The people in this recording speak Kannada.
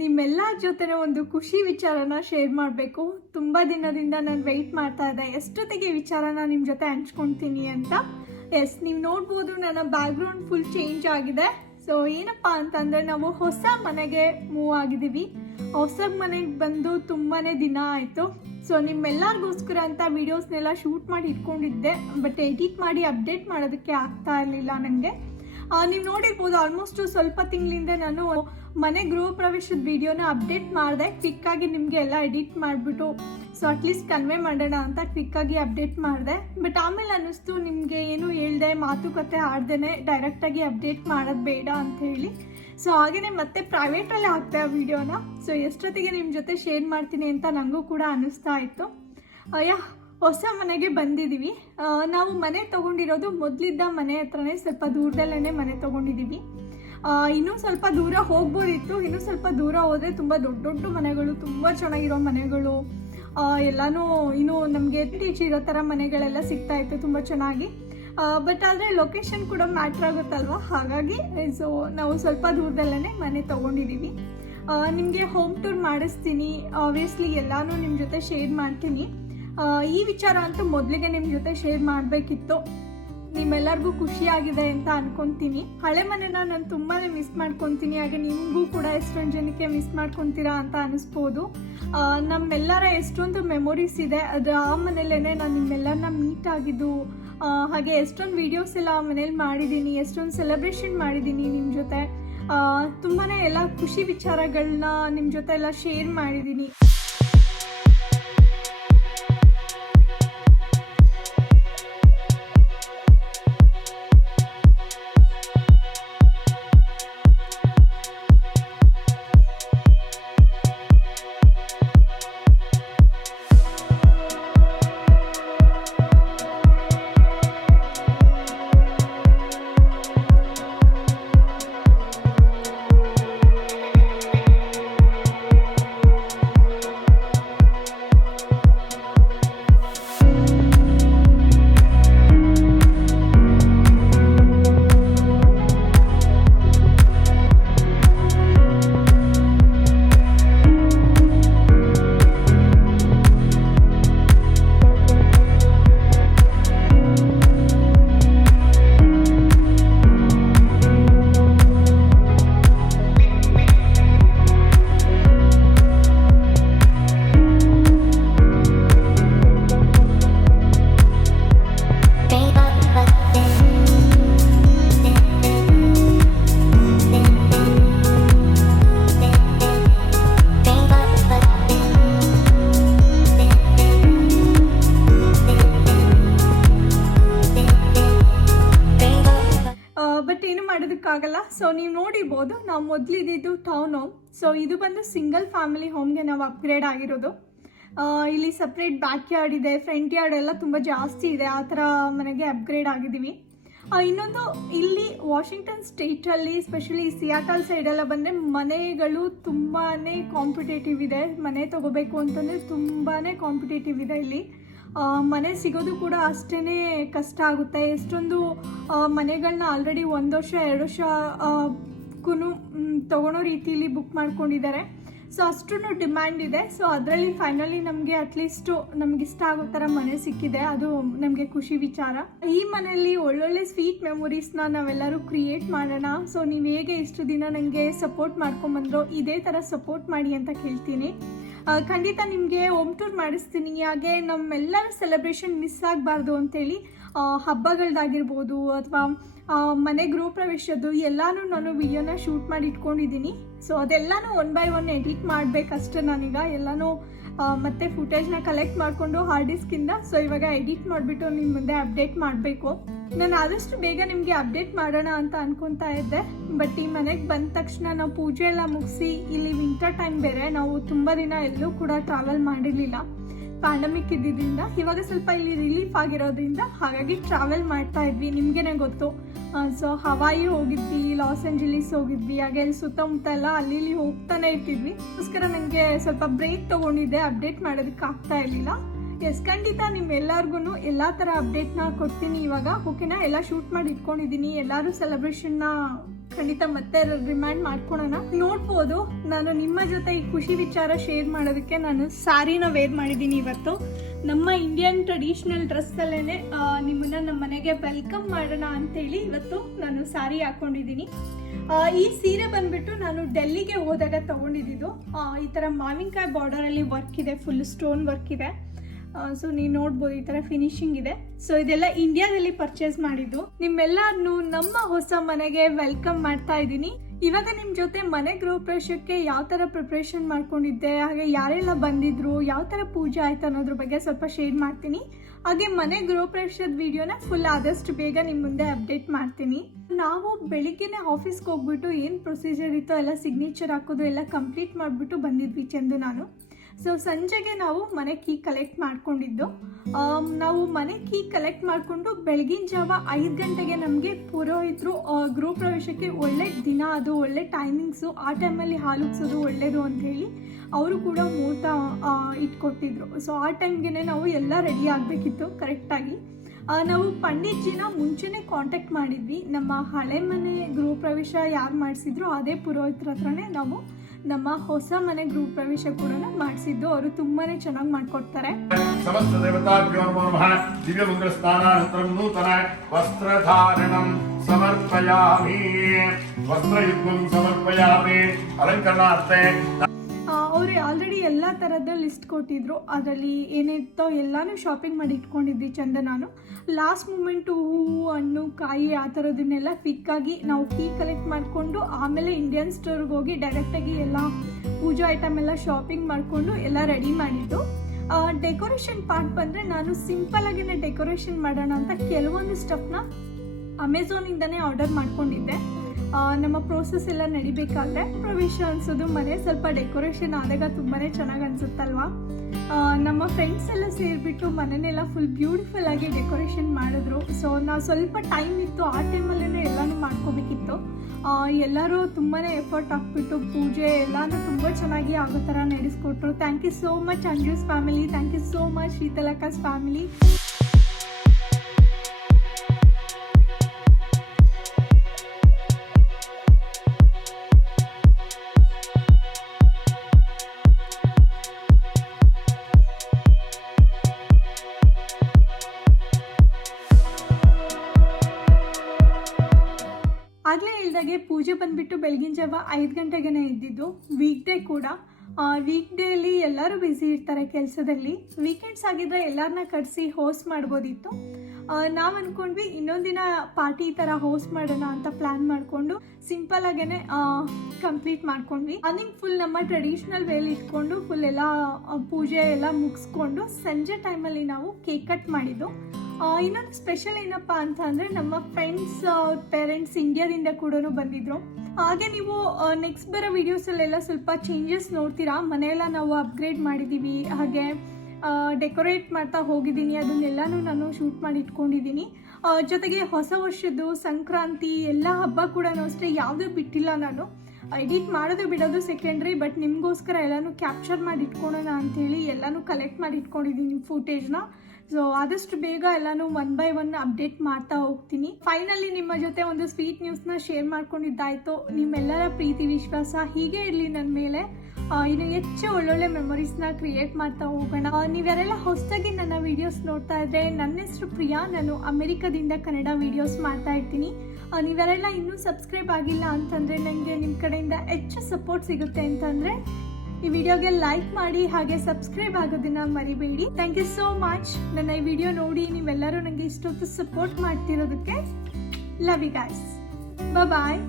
ನಿಮ್ಮೆಲ್ಲರ ಜೊತೆ ಒಂದು ಖುಷಿ ವಿಚಾರನ ಶೇರ್ ಮಾಡಬೇಕು. ತುಂಬ ದಿನದಿಂದ ನಾನು ವೆಯ್ಟ್ ಮಾಡ್ತಾ ಇದ್ದೆ ಎಷ್ಟೊತ್ತಿಗೆ ವಿಚಾರನ ನಿಮ್ಮ ಜೊತೆ ಹಂಚ್ಕೊಳ್ತೀನಿ ಅಂತ. ಎಸ್, ನೀವು ನೋಡ್ಬೋದು ನನ್ನ ಬ್ಯಾಕ್ಗ್ರೌಂಡ್ ಫುಲ್ ಚೇಂಜ್ ಆಗಿದೆ. ಸೊ ಏನಪ್ಪ ಅಂತಂದರೆ ನಾವು ಹೊಸ ಮನೆಗೆ ಮೂವ್ ಆಗಿದ್ದೀವಿ. ಹೊಸ ಮನೆಗೆ ಬಂದು ತುಂಬಾ ದಿನ ಆಯಿತು. ಸೊ ನಿಮ್ಮೆಲ್ಲರಿಗೋಸ್ಕರ ಅಂತ ವೀಡಿಯೋಸ್ನೆಲ್ಲ ಶೂಟ್ ಮಾಡಿ ಇಟ್ಕೊಂಡಿದ್ದೆ, ಬಟ್ ಎಡಿಟ್ ಮಾಡಿ ಅಪ್ಡೇಟ್ ಮಾಡೋದಕ್ಕೆ ಆಗ್ತಾ ಇರಲಿಲ್ಲ ನನಗೆ. ನೀವು ನೋಡಿರ್ಬೋದು, ಆಲ್ಮೋಸ್ಟ್ ಸ್ವಲ್ಪ ತಿಂಗಳಿಂದ ನಾನು ಮನೆ ಗೃಹ ಪ್ರವೇಶದ ವಿಡಿಯೋನ ಅಪ್ಡೇಟ್ ಮಾಡಿದೆ. ಕ್ವಿಕ್ಕಾಗಿ ನಿಮಗೆ ಎಲ್ಲ ಎಡಿಟ್ ಮಾಡಿಬಿಟ್ಟು ಸೊ ಅಟ್ಲೀಸ್ಟ್ ಕನ್ವೆ ಮಾಡೋಣ ಅಂತ ಕ್ವಿಕ್ಕಾಗಿ ಅಪ್ಡೇಟ್ ಮಾಡಿದೆ. ಬಟ್ ಆಮೇಲೆ ಅನ್ನಿಸ್ತು ನಿಮಗೆ ಏನು ಹೇಳ್ದೆ, ಮಾತುಕತೆ ಆಡ್ದೇ ಡೈರೆಕ್ಟಾಗಿ ಅಪ್ಡೇಟ್ ಮಾಡೋದು ಬೇಡ ಅಂತ ಹೇಳಿ. ಸೊ ಹಾಗೆಯೇ ಮತ್ತೆ ಪ್ರೈವೇಟಲ್ಲಿ ಹಾಕ್ತೆ ಆ ವಿಡಿಯೋನ. ಸೊ ಎಷ್ಟೊತ್ತಿಗೆ ನಿಮ್ಮ ಜೊತೆ ಶೇರ್ ಮಾಡ್ತೀನಿ ಅಂತ ನನಗೂ ಕೂಡ ಅನ್ನಿಸ್ತಾ ಇತ್ತು. ಹೊಸ ಮನೆಗೆ ಬಂದಿದ್ದೀವಿ. ನಾವು ಮನೆ ತೊಗೊಂಡಿರೋದು ಮೊದಲಿದ್ದ ಮನೆ ಹತ್ರನೇ ಸ್ವಲ್ಪ ದೂರದಲ್ಲೇ ಮನೆ ತೊಗೊಂಡಿದ್ದೀವಿ. ಇನ್ನೂ ಸ್ವಲ್ಪ ದೂರ ಹೋಗ್ಬೋದಿತ್ತು. ಇನ್ನೂ ಸ್ವಲ್ಪ ದೂರ ಹೋದರೆ ತುಂಬ ದೊಡ್ಡ ದೊಡ್ಡ ಮನೆಗಳು, ತುಂಬ ಚೆನ್ನಾಗಿರೋ ಮನೆಗಳು ಎಲ್ಲನೂ ಇನ್ನೂ ನಮಗೆ ಟೀಚ್ ಇರೋ ಥರ ಮನೆಗಳೆಲ್ಲ ಸಿಗ್ತಾ ಇತ್ತು ತುಂಬ ಚೆನ್ನಾಗಿ. ಬಟ್ ಆದರೆ ಲೊಕೇಶನ್ ಕೂಡ ಮ್ಯಾಟ್ರ್ ಆಗುತ್ತಲ್ವ, ಹಾಗಾಗಿ ಸೊ ನಾವು ಸ್ವಲ್ಪ ದೂರದಲ್ಲೇ ಮನೆ ತೊಗೊಂಡಿದ್ದೀವಿ. ನಿಮಗೆ ಹೋಮ್ ಟೂರ್ ಮಾಡಿಸ್ತೀನಿ, ಆಬ್ವಿಯಸ್ಲಿ ಎಲ್ಲನೂ ನಿಮ್ಮ ಜೊತೆ ಶೇರ್ ಮಾಡ್ತೀನಿ. ಈ ವಿಚಾರ ಅಂತೂ ಮೊದಲಿಗೆ ನಿಮ್ಮ ಜೊತೆ ಶೇರ್ ಮಾಡಬೇಕಿತ್ತು. ನಿಮ್ಮೆಲ್ಲರಿಗೂ ಖುಷಿಯಾಗಿದೆ ಅಂತ ಅನ್ಕೊತೀನಿ. ಹಳೆ ಮನೆನ ನಾನು ತುಂಬಾ ಮಿಸ್ ಮಾಡ್ಕೊತೀನಿ. ಹಾಗೆ ನಿಮಗೂ ಕೂಡ ಎಷ್ಟೊಂದು ಜನಕ್ಕೆ ಮಿಸ್ ಮಾಡ್ಕೊತೀರಾ ಅಂತ ಅನಿಸ್ಬೋದು. ನಮ್ಮೆಲ್ಲರ ಎಷ್ಟೊಂದು ಮೆಮೊರೀಸ್ ಇದೆ. ಅದು ಆ ಮನೇಲೇ ನಾನು ನಿಮ್ಮೆಲ್ಲರನ್ನ ಮೀಟ್ ಆಗಿದ್ದು. ಹಾಗೆ ಎಷ್ಟೊಂದು ವೀಡಿಯೋಸ್ ಎಲ್ಲ ಆ ಮನೇಲಿ ಮಾಡಿದ್ದೀನಿ, ಎಷ್ಟೊಂದು ಸೆಲೆಬ್ರೇಷನ್ ಮಾಡಿದ್ದೀನಿ ನಿಮ್ಮ ಜೊತೆ. ತುಂಬಾ ಎಲ್ಲ ಖುಷಿ ವಿಚಾರಗಳನ್ನ ನಿಮ್ಮ ಜೊತೆ ಎಲ್ಲ ಶೇರ್ ಮಾಡಿದ್ದೀನಿ. ಮಾಡೋದಕ್ಕಾಗಲ್ಲ. ಸೊ ನೀವು ನೋಡಿರ್ಬೋದು, ನಾವು ಮೊದಲಿದ್ದು ಟೌನ್ ಹೋಮ್. ಸೊ ಇದು ಬಂದು ಸಿಂಗಲ್ ಫ್ಯಾಮಿಲಿ ಹೋಮ್ಗೆ ನಾವು ಅಪ್ಗ್ರೇಡ್ ಆಗಿರೋದು. ಇಲ್ಲಿ ಸಪ್ರೇಟ್ ಬ್ಯಾಕ್ ಯಾರ್ಡ್ ಇದೆ, ಫ್ರಂಟ್ ಯಾರ್ಡ್ ಎಲ್ಲ ತುಂಬ ಜಾಸ್ತಿ ಇದೆ. ಆ ಥರ ಮನೆಗೆ ಅಪ್ಗ್ರೇಡ್ ಆಗಿದ್ದೀವಿ. ಇನ್ನೊಂದು, ಇಲ್ಲಿ ವಾಷಿಂಗ್ಟನ್ ಸ್ಟೇಟಲ್ಲಿ ಸ್ಪೆಷಲಿ ಸಿಯಾಟಲ್ ಸೈಡೆಲ್ಲ ಬಂದರೆ ಮನೆಗಳು ತುಂಬಾ ಕಾಂಪಿಟೇಟಿವ್ ಇದೆ. ಮನೆ ತೊಗೋಬೇಕು ಅಂತಂದರೆ ತುಂಬಾ ಕಾಂಪಿಟೇಟಿವ್ ಇದೆ ಇಲ್ಲಿ. ಮನೆ ಸಿಗೋದು ಕೂಡ ಅಷ್ಟೇ ಕಷ್ಟ ಆಗುತ್ತೆ. ಎಷ್ಟೊಂದು ಮನೆಗಳನ್ನ ಆಲ್ರೆಡಿ 1 ವರ್ಷ 2 ವರ್ಷಕ್ಕೂ ತೊಗೊಳೋ ರೀತಿಯಲ್ಲಿ ಬುಕ್ ಮಾಡ್ಕೊಂಡಿದ್ದಾರೆ. ಸೊ ಅಷ್ಟು ಡಿಮ್ಯಾಂಡ್ ಇದೆ. ಸೊ ಅದರಲ್ಲಿ ಫೈನಲಿ ನಮಗೆ ಅಟ್ಲೀಸ್ಟು ನಮ್ಗೆ ಇಷ್ಟ ಆಗೋ ಥರ ಮನೆ ಸಿಕ್ಕಿದೆ. ಅದು ನಮಗೆ ಖುಷಿ ವಿಚಾರ. ಈ ಮನೆಯಲ್ಲಿ ಒಳ್ಳೊಳ್ಳೆ ಸ್ವೀಟ್ ಮೆಮೊರೀಸ್ನ ನಾವೆಲ್ಲರೂ ಕ್ರಿಯೇಟ್ ಮಾಡೋಣ. ಸೊ ನೀವು ಹೇಗೆ ಇಷ್ಟು ದಿನ ನನಗೆ ಸಪೋರ್ಟ್ ಮಾಡ್ಕೊಂಬಂದ್ರೋ ಇದೇ ಥರ ಸಪೋರ್ಟ್ ಮಾಡಿ ಅಂತ ಕೇಳ್ತೀನಿ. ಖಂಡಿತ ನಿಮಗೆ ಹೋಮ್ ಟೂರ್ ಮಾಡಿಸ್ತೀನಿ. ಹಾಗೆ ನಮ್ಮೆಲ್ಲರ ಸೆಲೆಬ್ರೇಷನ್ ಮಿಸ್ ಆಗಬಾರ್ದು ಅಂತೇಳಿ ಹಬ್ಬಗಳದ್ದಾಗಿರ್ಬೋದು ಅಥವಾ ಮನೆ ಗೃಹ ಪ್ರವೇಶದ್ದು ಎಲ್ಲನೂ ನಾನು ವಿಡಿಯೋನ ಶೂಟ್ ಮಾಡಿ ಇಟ್ಕೊಂಡಿದ್ದೀನಿ. ಸೊ ಅದೆಲ್ಲನೂ 1 by 1 ಎಡಿಟ್ ಮಾಡಬೇಕಷ್ಟೇ ನಾನೀಗ. ಎಲ್ಲನೂ ಮತ್ತೆ ಫುಟೇಜ್ನ ಕಲೆಕ್ಟ್ ಮಾಡಿಕೊಂಡು ಹಾರ್ಡ್ ಡಿಸ್ಕಿಂದ ಸೊ ಇವಾಗ ಎಡಿಟ್ ಮಾಡಿಬಿಟ್ಟು ನಿಮ್ಮ ಮುಂದೆ ಅಪ್ಡೇಟ್ ಮಾಡಬೇಕು. ನಾನು ಆದಷ್ಟು ಬೇಗ ನಿಮಗೆ ಅಪ್ಡೇಟ್ ಮಾಡೋಣ ಅಂತ ಅನ್ಕೊತಾ ಇದ್ದೆ. ಬಟ್ ಈ ಮನೆಗೆ ಬಂದ ತಕ್ಷಣ ನಾವು ಪೂಜೆ ಎಲ್ಲ ಮುಗಿಸಿ, ಇಲ್ಲಿ ವಿಂಟರ್ ಟೈಮ್ ಬೇರೆ, ನಾವು ತುಂಬ ದಿನ ಎಲ್ಲೂ ಕೂಡ ಟ್ರಾವೆಲ್ ಮಾಡಿರಲಿಲ್ಲ ಪ್ಯಾಂಡಮಿಕ್ ಇದ್ದಿದ್ದರಿಂದ. ಇವಾಗ ಸ್ವಲ್ಪ ಇಲ್ಲಿ ರಿಲೀಫ್ ಆಗಿರೋದ್ರಿಂದ ಹಾಗಾಗಿ ಟ್ರಾವೆಲ್ ಮಾಡ್ತಾ ಇದ್ವಿ. ನಿಮಗೇನೆ ಗೊತ್ತು, ಸೊ ಹವಾಯಿ ಹೋಗಿದ್ವಿ, ಲಾಸ್ ಏಂಜಲೀಸ್ ಹೋಗಿದ್ವಿ, ಹಾಗೆ ಅಲ್ಲಿ ಸುತ್ತಮುತ್ತ ಎಲ್ಲ ಅಲ್ಲಿ ಇಲ್ಲಿ ಹೋಗ್ತಾನೆ ಇರ್ತಿದ್ವಿ. ಅದಕ್ಕೋಸ್ಕರ ನನಗೆ ಸ್ವಲ್ಪ ಬ್ರೇಕ್ ತೊಗೊಂಡಿದ್ದೆ, ಅಪ್ಡೇಟ್ ಮಾಡೋದಕ್ಕೆ ಆಗ್ತಾ ಇರಲಿಲ್ಲ. ಎಸ್, ಖಂಡಿತ ನಿಮ್ಮೆಲ್ಲರಿಗೂ ಎಲ್ಲ ಥರ ಅಪ್ಡೇಟ್ನ ಕೊಡ್ತೀನಿ ಇವಾಗ. ಓಕೆನಾ? ಎಲ್ಲ ಶೂಟ್ ಮಾಡಿ ಇಟ್ಕೊಂಡಿದ್ದೀನಿ. ಎಲ್ಲರೂ ಸೆಲೆಬ್ರೇಷನ್ನ ಖಂಡಿತ ಮತ್ತೆ ರಿಮೈಂಡ್ ಮಾಡ್ಕೊಳೋಣ. ನೋಡ್ಬೋದು ನಾನು ನಿಮ್ಮ ಜೊತೆ ಈ ಖುಷಿ ವಿಚಾರ ಶೇರ್ ಮಾಡೋದಕ್ಕೆ ನಾನು ಸ್ಯಾರಿನ ವೇರ್ ಮಾಡಿದ್ದೀನಿ ಇವತ್ತು. ನಮ್ಮ ಇಂಡಿಯನ್ ಟ್ರೆಡಿಷನಲ್ ಡ್ರೆಸ್ಸಲ್ಲೇ ನಿಮ್ಮನ್ನ ನಮ್ಮ ಮನೆಗೆ ವೆಲ್ಕಮ್ ಮಾಡೋಣ ಅಂತೇಳಿ ಇವತ್ತು ನಾನು ಸ್ಯಾರಿ ಹಾಕೊಂಡಿದ್ದೀನಿ. ಈ ಸೀರೆ ಬಂದ್ಬಿಟ್ಟು ನಾನು ಡೆಲ್ಲಿಗೆ ಹೋದಾಗ ತಗೊಂಡಿದ್ದು. ಈ ಥರ ಮಾವಿನಕಾಯಿ ಬಾರ್ಡರಲ್ಲಿ ವರ್ಕ್ ಇದೆ, ಫುಲ್ ಸ್ಟೋನ್ ವರ್ಕ್ ಇದೆ. ಸೊ ನೀವು ನೋಡ್ಬೋದು ಈ ಥರ ಫಿನಿಶಿಂಗ್ ಇದೆ. ಸೊ ಇದೆಲ್ಲ ಇಂಡಿಯಾದಲ್ಲಿ ಪರ್ಚೇಸ್ ಮಾಡಿದ್ದು. ನಿಮ್ಮೆಲ್ಲರನ್ನು ನಮ್ಮ ಹೊಸ ಮನೆಗೆ ವೆಲ್ಕಮ್ ಮಾಡ್ತಾ ಇದ್ದೀನಿ. ಇವಾಗ ನಿಮ್ಮ ಜೊತೆ ಮನೆ ಗೃಹ ಪ್ರವೇಶಕ್ಕೆ ಯಾವ ಥರ ಪ್ರಿಪ್ರೇಷನ್ ಮಾಡ್ಕೊಂಡಿದ್ದೆ, ಹಾಗೆ ಯಾರೆಲ್ಲ ಬಂದಿದ್ರು, ಯಾವ ಥರ ಪೂಜೆ ಆಯ್ತು ಅನ್ನೋದ್ರ ಬಗ್ಗೆ ಸ್ವಲ್ಪ ಶೇರ್ ಮಾಡ್ತೀನಿ. ಹಾಗೆ ಮನೆ ಗೃಹ ಪ್ರವೇಶದ ವಿಡಿಯೋನ ಫುಲ್ ಆದಷ್ಟು ಬೇಗ ನಿಮ್ಮ ಮುಂದೆ ಅಪ್ಡೇಟ್ ಮಾಡ್ತೀನಿ. ನಾವು ಬೆಳಿಗ್ಗೆನೆ ಆಫೀಸ್ಗೆ ಹೋಗ್ಬಿಟ್ಟು ಏನು ಪ್ರೊಸೀಜರ್ ಇತ್ತೋ ಎಲ್ಲ ಸಿಗ್ನೇಚರ್ ಹಾಕೋದು ಎಲ್ಲ ಕಂಪ್ಲೀಟ್ ಮಾಡಿಬಿಟ್ಟು ಬಂದಿದ್ವಿ ಚಂದು ನಾನು. ಸೊ ಸಂಜೆಗೆ ನಾವು ಮನೆ ಕೀ ಕಲೆಕ್ಟ್ ಮಾಡ್ಕೊಂಡಿದ್ದು. ನಾವು ಮನೆ ಕೀ ಕಲೆಕ್ಟ್ ಮಾಡಿಕೊಂಡು ಬೆಳಗಿನ ಜಾವ 5 ಗಂಟೆಗೆ ನಮಗೆ ಪುರೋಹಿತರು ಗೃಹ ಪ್ರವೇಶಕ್ಕೆ ಒಳ್ಳೆ ದಿನ, ಅದು ಒಳ್ಳೆ ಟೈಮಿಂಗ್ಸು, ಆ ಟೈಮಲ್ಲಿ ಹಾಲುಗ್ಸೋದು ಒಳ್ಳೆಯದು ಅಂತ ಹೇಳಿ ಅವರು ಕೂಡ ಮುಹೂರ್ತ ಇಟ್ಕೊಟ್ಟಿದ್ರು. ಸೊ ಆ ಟೈಮ್ಗೆ ನಾವು ಎಲ್ಲ ರೆಡಿ ಆಗಬೇಕಿತ್ತು ಕರೆಕ್ಟಾಗಿ. ನಾವು ಪಂಡಿತ್ಜಿನ ಮುಂಚೆನೇ ಕಾಂಟ್ಯಾಕ್ಟ್ ಮಾಡಿದ್ವಿ. ನಮ್ಮ ಹಳೆ ಮನೆ ಗೃಹ ಪ್ರವೇಶ ಯಾರು ಮಾಡಿಸಿದ್ರು ಅದೇ ಪುರೋಹಿತರ ಹತ್ರನೇ ನಾವು ನಮ್ಮ ಹೊಸ ಮನೆ ಗೃಹ ಪ್ರವೇಶ ಕೂಡ ಮಾಡಿಸಿದ್ದು. ಅವರು ತುಂಬಾನೇ ಚೆನ್ನಾಗಿ ಮಾಡ್ಕೊಡ್ತಾರೆ. ಸಮಸ್ತ ದೇವತಾಭ್ಯೋ ನಮಃ. ದಿವ್ಯ ಮಂಗಲ ಸ್ನಾನಾನಂತರಂ ನೂತನ ವಸ್ತ್ರಧಾರಣಂ ಸಮರ್ಪಯಾಮಿ. ವಸ್ತ್ರಯುಗ್ಮಂ ಸಮರ್ಪಯಾಮಿ. ಅಲಂಕರಣಾರ್ಥೆ ಅವರು ಆಲ್ರೆಡಿ ಎಲ್ಲ ಥರದ ಲಿಸ್ಟ್ ಕೊಟ್ಟಿದ್ರು. ಅದರಲ್ಲಿ ಏನಿತ್ತೋ ಎಲ್ಲಾನು ಶಾಪಿಂಗ್ ಮಾಡಿ ಇಟ್ಕೊಂಡಿದ್ವಿ ಚಂದ ನಾನು. ಲಾಸ್ಟ್ ಮೂಮೆಂಟು ಹೂವು, ಹಣ್ಣು, ಕಾಯಿ ಆ ಥರದನ್ನೆಲ್ಲ ಫಿಕ್ಕಾಗಿ ನಾವು ಕೀ ಕಲೆಕ್ಟ್ ಮಾಡಿಕೊಂಡು ಆಮೇಲೆ ಇಂಡಿಯನ್ ಸ್ಟೋರ್ಗೆ ಹೋಗಿ ಡೈರೆಕ್ಟಾಗಿ ಎಲ್ಲ ಪೂಜಾ ಐಟಮ್ ಎಲ್ಲ ಶಾಪಿಂಗ್ ಮಾಡಿಕೊಂಡು ಎಲ್ಲ ರೆಡಿ ಮಾಡಿದ್ದು. ಡೆಕೋರೇಷನ್ ಪಾರ್ಟ್ ಬಂದರೆ ನಾನು ಸಿಂಪಲಾಗಿನೇ ಡೆಕೋರೇಷನ್ ಮಾಡೋಣ ಅಂತ ಕೆಲವೊಂದು ಸ್ಟಫ್ನ ಅಮೆಝಾನಿಂದನೇ ಆರ್ಡರ್ ಮಾಡ್ಕೊಂಡಿದ್ದೆ. ನಮ್ಮ ಪ್ರೋಸೆಸ್ ಎಲ್ಲ ನಡಿಬೇಕಾದ್ರೆ ಪ್ರವೇಶ ಅನ್ಸೋದು ಮನೆ ಸ್ವಲ್ಪ ಡೆಕೋರೇಷನ್ ಆದಾಗ ತುಂಬಾ ಚೆನ್ನಾಗಿ ಅನ್ಸುತ್ತಲ್ವಾ. ನಮ್ಮ ಫ್ರೆಂಡ್ಸ್ ಎಲ್ಲ ಸೇರಿಬಿಟ್ಟು ಮನೆಯೆಲ್ಲ ಫುಲ್ ಬ್ಯೂಟಿಫುಲ್ ಆಗಿ ಡೆಕೋರೇಷನ್ ಮಾಡಿದ್ರು. ಸೊ ನಾವು ಸ್ವಲ್ಪ ಟೈಮ್ ಇತ್ತು, ಆ ಟೈಮಲ್ಲೇ ಎಲ್ಲನೂ ಮಾಡ್ಕೋಬೇಕಿತ್ತು. ಎಲ್ಲರೂ ತುಂಬಾ ಎಫರ್ಟ್ ಹಾಕ್ಬಿಟ್ಟು ಪೂಜೆ ಎಲ್ಲನೂ ತುಂಬ ಚೆನ್ನಾಗಿ ಆಗೋ ಥರ ನಡೆಸ್ಕೊಟ್ರು. Thank you so much Anju's family, thank you so much ಶ್ರೀತಲಕಾಸ್ ಫ್ಯಾಮಿಲಿ. ಆಗಲೇ ಹೇಳಿದಾಗೆ ಪೂಜೆ ಬಂದುಬಿಟ್ಟು ಬೆಳಗಿನ ಜಾವ 5 ಗಂಟೆಗೆ ಇದ್ದಿದ್ದು. ವೀಕ್ ಡೇ ಕೂಡ. ವೀಕ್ ಡೇಲಿ ಎಲ್ಲರೂ ಬ್ಯುಸಿ ಇರ್ತಾರೆ ಕೆಲಸದಲ್ಲಿ. ವೀಕೆಂಡ್ಸ್ ಆಗಿದ್ರೆ ಎಲ್ಲರನ್ನ ಕರೆಸಿ ಹೋಸ್ಟ್ ಮಾಡ್ಬೋದಿತ್ತು. ನಾವು ಅಂದ್ಕೊಂಡ್ವಿ ಇನ್ನೊಂದಿನ ಪಾರ್ಟಿ ಈ ಥರ ಹೋಸ್ಟ್ ಮಾಡೋಣ ಅಂತ ಪ್ಲ್ಯಾನ್ ಮಾಡಿಕೊಂಡು ಸಿಂಪಲ್ ಆಗೇ ಕಂಪ್ಲೀಟ್ ಮಾಡ್ಕೊಂಡ್ವಿ. ನಿಮ್ಗೆ ಫುಲ್ ನಮ್ಮ ಟ್ರೆಡಿಷ್ನಲ್ ವೇಲಿ ಇಟ್ಕೊಂಡು ಫುಲ್ ಎಲ್ಲ ಪೂಜೆ ಎಲ್ಲ ಮುಗಿಸ್ಕೊಂಡು ಸಂಜೆ ಟೈಮಲ್ಲಿ ನಾವು ಕೇಕ್ ಕಟ್ ಮಾಡಿದ್ದು. ಇನ್ನೊಂದು ಸ್ಪೆಷಲ್ ಏನಪ್ಪ ಅಂತ ಅಂದರೆ ನಮ್ಮ ಫ್ರೆಂಡ್ಸ್ ಪೇರೆಂಟ್ಸ್ ಇಂಡಿಯಾದಿಂದ ಕೂಡ ಬಂದಿದ್ರು. ಹಾಗೆ ನೀವು ನೆಕ್ಸ್ಟ್ ಬರೋ ವೀಡಿಯೋಸಲ್ಲೆಲ್ಲ ಸ್ವಲ್ಪ ಚೇಂಜಸ್ ನೋಡ್ತೀರಾ. ಮನೆಯೆಲ್ಲ ನಾವು ಅಪ್ಗ್ರೇಡ್ ಮಾಡಿದ್ದೀವಿ, ಹಾಗೆ ಡೆಕೋರೇಟ್ ಮಾಡ್ತಾ ಹೋಗಿದ್ದೀನಿ. ಅದನ್ನೆಲ್ಲನೂ ನಾನು ಶೂಟ್ ಮಾಡಿ ಇಟ್ಕೊಂಡಿದ್ದೀನಿ. ಜೊತೆಗೆ ಹೊಸ ವರ್ಷದ್ದು, ಸಂಕ್ರಾಂತಿ ಎಲ್ಲ ಹಬ್ಬ ಕೂಡ ಅಷ್ಟೇ ಯಾವುದೂ ಬಿಟ್ಟಿಲ್ಲ ನಾನು. ಎಡಿಟ್ ಮಾಡೋದು ಬಿಡೋದು ಸೆಕೆಂಡ್ರಿ, ಬಟ್ ನಿಮಗೋಸ್ಕರ ಎಲ್ಲನೂ ಕ್ಯಾಪ್ಚರ್ ಮಾಡಿ ಇಟ್ಕೊಳ್ಳೋಣ ಅಂಥೇಳಿ ಎಲ್ಲನೂ ಕಲೆಕ್ಟ್ ಮಾಡಿ ಇಟ್ಕೊಂಡಿದ್ದೀನಿ ಫುಟೇಜ್ನ. ಸೊ ಆದಷ್ಟು ಬೇಗ ಎಲ್ಲನೂ 1 by 1 ಅಪ್ಡೇಟ್ ಮಾಡ್ತಾ ಹೋಗ್ತೀನಿ. ಫೈನಲಿ ನಿಮ್ಮ ಜೊತೆ ಒಂದು ಸ್ವೀಟ್ ನ್ಯೂಸ್ನ ಶೇರ್ ಮಾಡ್ಕೊಂಡಿದ್ದಾಯಿತು. ನಿಮ್ಮೆಲ್ಲರ ಪ್ರೀತಿ ವಿಶ್ವಾಸ ಹೀಗೆ ಇರಲಿ ನನ್ನ ಮೇಲೆ. ಇನ್ನು ಹೆಚ್ಚು ಒಳ್ಳೊಳ್ಳೆ ಮೆಮೊರೀಸ್ನ ಕ್ರಿಯೇಟ್ ಮಾಡ್ತಾ ಹೋಗೋಣ. ನೀವ್ಯಾರೆಲ್ಲ ಹೊಸದಾಗಿ ನನ್ನ ವೀಡಿಯೋಸ್ ನೋಡ್ತಾ ಇದ್ರೆ, ನನ್ನ ಹೆಸರು ಪ್ರಿಯಾ, ನಾನು ಅಮೆರಿಕದಿಂದ ಕನ್ನಡ ವೀಡಿಯೋಸ್ ಮಾಡ್ತಾ ಇರ್ತೀನಿ. ನೀವ್ಯಾರೆಲ್ಲ ಇನ್ನೂ ಸಬ್ಸ್ಕ್ರೈಬ್ ಆಗಿಲ್ಲ ಅಂತಂದರೆ ನನಗೆ ನಿಮ್ಮ ಕಡೆಯಿಂದ ಹೆಚ್ಚು ಸಪೋರ್ಟ್ ಸಿಗುತ್ತೆ ಅಂತಂದರೆ ಈ ವಿಡಿಯೋಗೆ ಲೈಕ್ ಮಾಡಿ, ಹಾಗೆ ಸಬ್ಸ್ಕ್ರೈಬ್ ಆಗೋದನ್ನ ಮರಿಬೇಡಿ. Thank you so much. ನನ್ನ ಈ ವಿಡಿಯೋ ನೋಡಿ ನೀವೆಲ್ಲರೂ ನನಗೆ ಇಷ್ಟೊತ್ತು ಸಪೋರ್ಟ್ ಮಾಡ್ತಿರೋದಕ್ಕೆ. Love you guys. ಬಾಯ್.